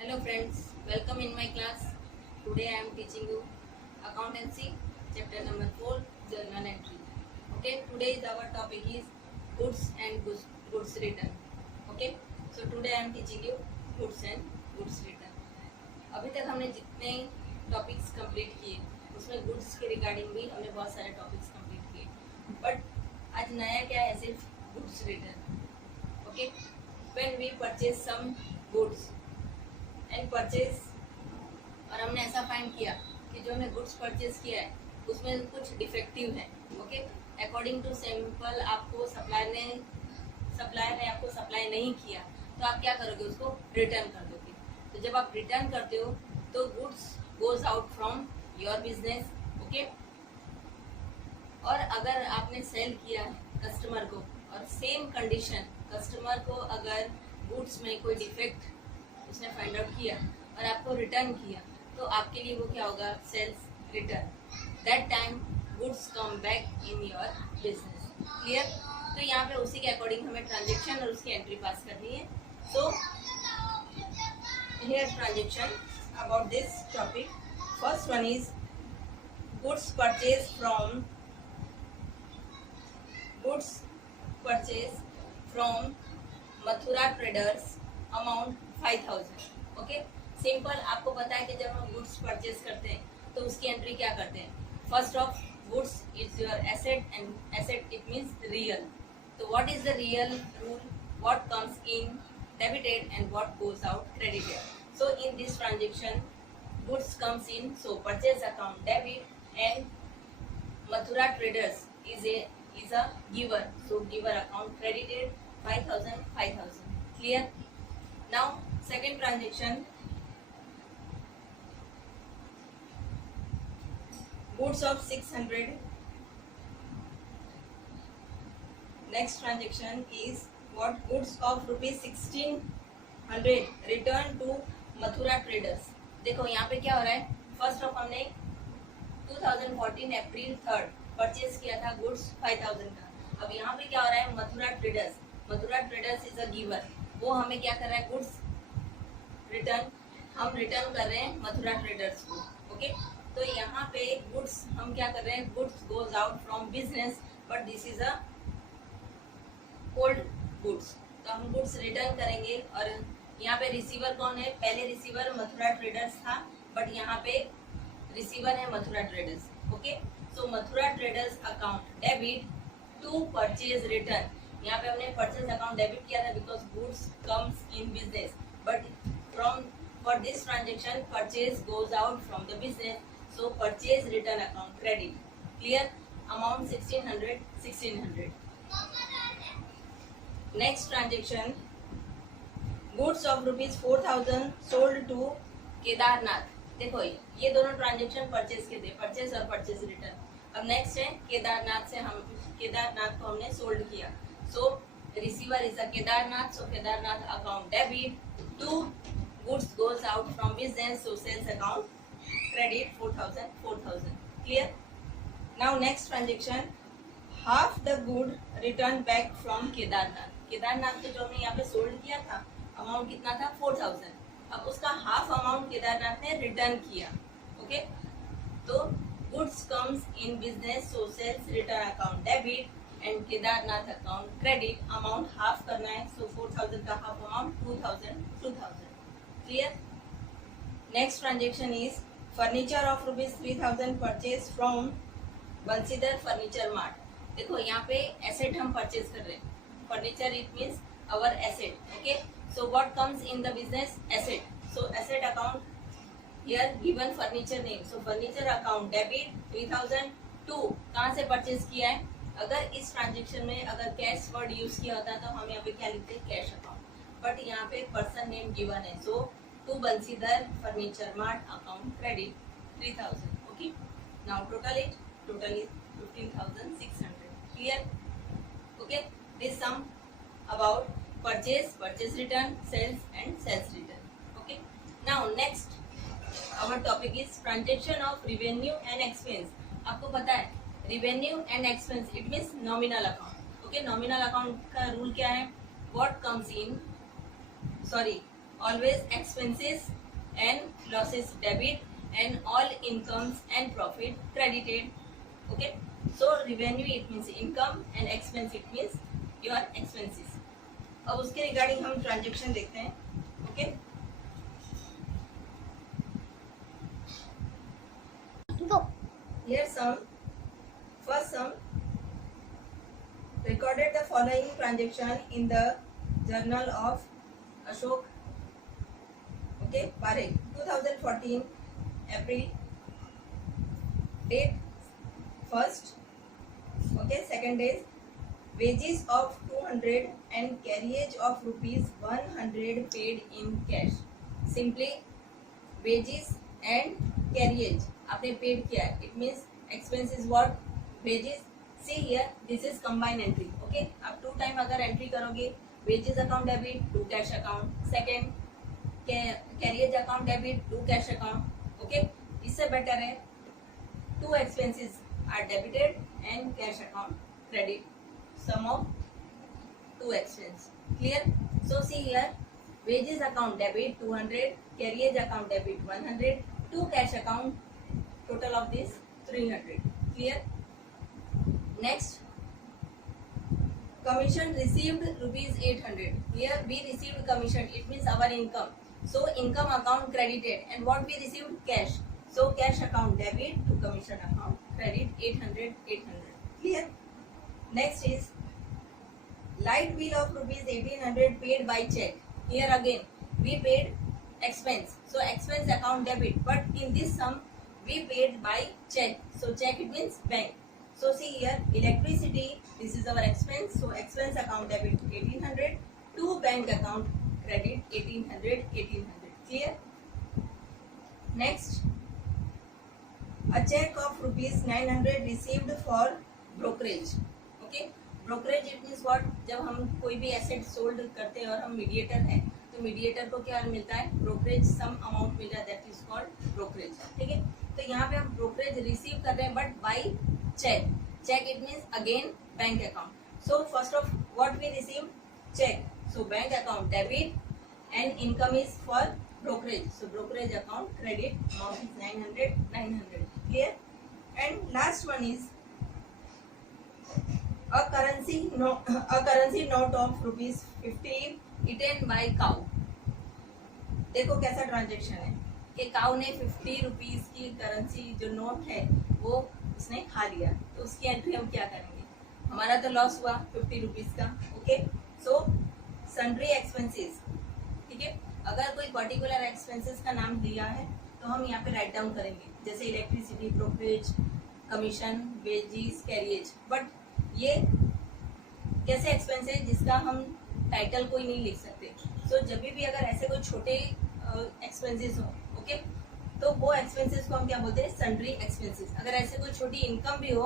Hello friends, welcome in my class. Today I am teaching you accountancy chapter number 4 journal entry. Okay, today is our topic is goods and goods return. Okay, so today I am teaching you goods and goods return. अभी तक हमने जितने topics complete किए उसमें goods के regarding भी हमने बहुत सारे टॉपिक्स कंप्लीट किए, बट आज नया क्या है, सिर्फ goods return. Okay, when we purchase some goods and purchase, और हमने ऐसा फाइंड किया कि जो हमने गुड्स परचेज किया है उसमें कुछ डिफेक्टिव है. ओके, अकॉर्डिंग टू सैंपल आपको सप्लायर ने आपको सप्लाई नहीं किया तो आप क्या करोगे, उसको रिटर्न कर दोगे. तो जब आप रिटर्न करते हो तो goods goes out from your business. Okay, और अगर आपने सेल किया है कस्टमर को और सेम कंडीशन कस्टमर को अगर गुड्स में कोई डिफेक्ट उसने फाइंड आउट किया और आपको रिटर्न किया तो आपके लिए वो क्या होगा, sales return. That time goods come back in your business. Clear? तो यहाँ पे उसी के अकॉर्डिंग हमें ट्रांजेक्शन और उसकी एंट्री पास करनी है. So here transaction about this topic. First one is goods purchase from Mathura traders amount 5000. Okay, simple. आपको पता है कि जब हम गुड्स परचेज करते हैं तो उसकी एंट्री क्या करते हैं. First of goods is your asset and asset it means real. तो what is the real rule, what comes in debited and what goes out credited. So in this transaction goods comes in, so purchase account debit and Mathura traders is a giver, so giver account credited 5000. Clear? Now second transaction, goods of 600. Next transaction is what, goods of rupees 1600 return to Mathura traders. देखो यहाँ पे क्या हो रहा है, first of हमने 2014 अप्रैल 3 purchase किया था गुड्स 5000 का. अब यहाँ पे क्या हो रहा है, Mathura traders is a giver. वो हमें क्या कर रहा है, गुड्स रिटर्न, हम रिटर्न कर रहे हैं मथुरा ट्रेडर्स को. ओके, तो यहाँ पे गुड्स हम क्या कर रहे हैं, goods goes out from business but this is a old goods. तो हम गुड्स रिटर्न करेंगे और यहाँ पे रिसीवर कौन है, पहले रिसीवर मथुरा ट्रेडर्स था बट यहाँ पे रिसीवर है Mathura traders. Okay, so Mathura traders account debit to purchase return. यहाँ पे हमने परचेज अकाउंट डेबिट किया था because goods comes in business but from for this transaction purchase goes out from the business, so purchase return account credit. Clear? Amount 1600. Next transaction, goods of rupees 4000 sold to Kedarnath. देखो ये दोनों transaction purchase के थे, purchase और purchase return. अब next है केदारनाथ को हमने सोल्ड किया. So receiver is a Kedarnath, so Kedarnath account debit to goods goes out from business, so sales account credit 4000. Clear? Now next transaction, half the good return back from Kedarnath. Kedarnath को जो हमने यहाँ पे सोल्ड किया था अमाउंट कितना था, 4000. अब उसका हाफ अमाउंट केदारनाथ ने रिटर्न किया. ओके, तो goods comes in business, so sales return account debit and Kedarnath account credit. Amount half करना है, सो 4000 का half amount 2000. Clear? Next transaction is furniture of rupees 3000 purchase from Bansidhar furniture mart. देखो यहाँ पे एसेट हम परचेज कर रहे हैं, furniture it means our asset. Okay, so what comes in the business, asset. So asset account here given furniture name, so furniture account debit 3000 to कहाँ से purchase किया है. अगर इस ट्रांजेक्शन में अगर कैश वर्ड यूज किया होता तो हम यहाँ पे क्या लिखते हैं, कैश अकाउंट. बट यहाँ पे पर्सन नेम गिवन है, so to Bansidhar furniture mart account credit 3000. Okay, now total is 15600. Clear? Okay, this sum about purchase return, sales and sales return. Okay, now next our topic is transaction of revenue and expense. आपको पता है revenue and expense it means nominal account. Okay, nominal account का rule क्या है, what comes in, sorry, always expenses and losses debit and all incomes and profit credited. Okay, so revenue it means income and expense it means your expenses. अब उसके regarding हम transaction देखते हैं. Okay, here first sum recorded the following transaction in the journal of Ashok. Okay, Parekh, 2014 April, date 1st. Okay, second is wages of 200 and carriage of rupees 100 paid in cash. Simply wages and carriage आपने paid किया है, it means expense is what? wages. See here, this is combined entry. Okay, आप 2 time अगर entry करोगे, wages account debit to cash account, second carriage account debit to cash account. Okay, इससे better है 2 expenses are debited and cash account credit, sum of 2 expense. Clear? So see here, wages account debit 200, carriage account debit 100, to cash account, total of this 300. Clear? Next, commission received rupees 800. Here we received commission, it means our income. So income account credited, and what we received? Cash. So cash account debit to commission account credit 800. Clear? Next is light bill of rupees 1800 paid by check. Here again we paid expense, so expense account debit, but in this sum we paid by check, so check it means bank. So see here, electricity, this is our expense, so expense account debit 1800 to bank account credit 1800. Clear? Next, a check of rupees 900 received for brokerage. Okay, brokerage it means what? जब हम कोई भी asset sold करते हैं और हम mediator हैं, तो मीडिएटर को क्या मिलता है? ब्रोकरेज, सम अमाउंट मिल जाता है, दैट इज कॉल्ड ब्रोकरेज. ठीक है, तो यहाँ पे हम ब्रोकरेज रिसीव कर रहे हैं but by cheque. Cheque it means again bank account. So first of what we receive? Cheque. So bank account debit and income is for brokerage, so brokerage account credit, amount is 900. Clear? And last one is a currency note of rupees 50 eaten by cow. देखो कैसा transaction है कि cow ने 50 rupees की currency जो note है वो उसने खा लिया, तो उसकी एंट्री हम क्या करेंगे? हमारा तो लॉस हुआ 50 रुपीज का. ओके, सो सन्ड्री एक्सपेंसेस. ठीक है, अगर कोई पर्टिकुलर एक्सपेंसेस का नाम दिया है तो हम यहाँ पे राइट डाउन करेंगे, जैसे electricity, brokerage, commission, wages, carriage. But ये कैसे एक्सपेंस है जिसका हम टाइटल कोई नहीं लिख सकते. सो जब भी अगर ऐसे कोई छोटे एक्सपेंसेस हो, ओके, तो वो एक्सपेंसेस को हम क्या बोलते हैं? Sundry expenses. अगर ऐसे कोई छोटी इनकम भी हो,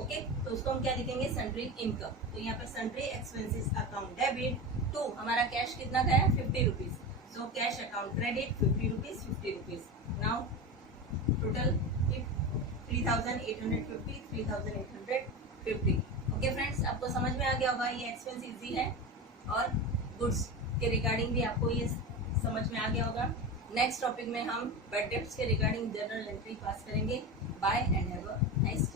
ओके, तो उसको हम क्या लिखेंगे? Sundry income. तो यहाँ पर sundry expenses account debit to हमारा कैश कितना का है? 50 rupees. So cash account credit 50 rupees. Now total 3,850, 3,850. Okay friends, आपको समझ में आ गया होगा, ये एक्सपेंस इजी है और गुड्स के रिगार्डिंग भी आपको ये समझ में आ गया होगा. नेक्स्ट टॉपिक में हम बैड डेट्स के रिगार्डिंग जनरल एंट्री पास करेंगे. Bye and have a nice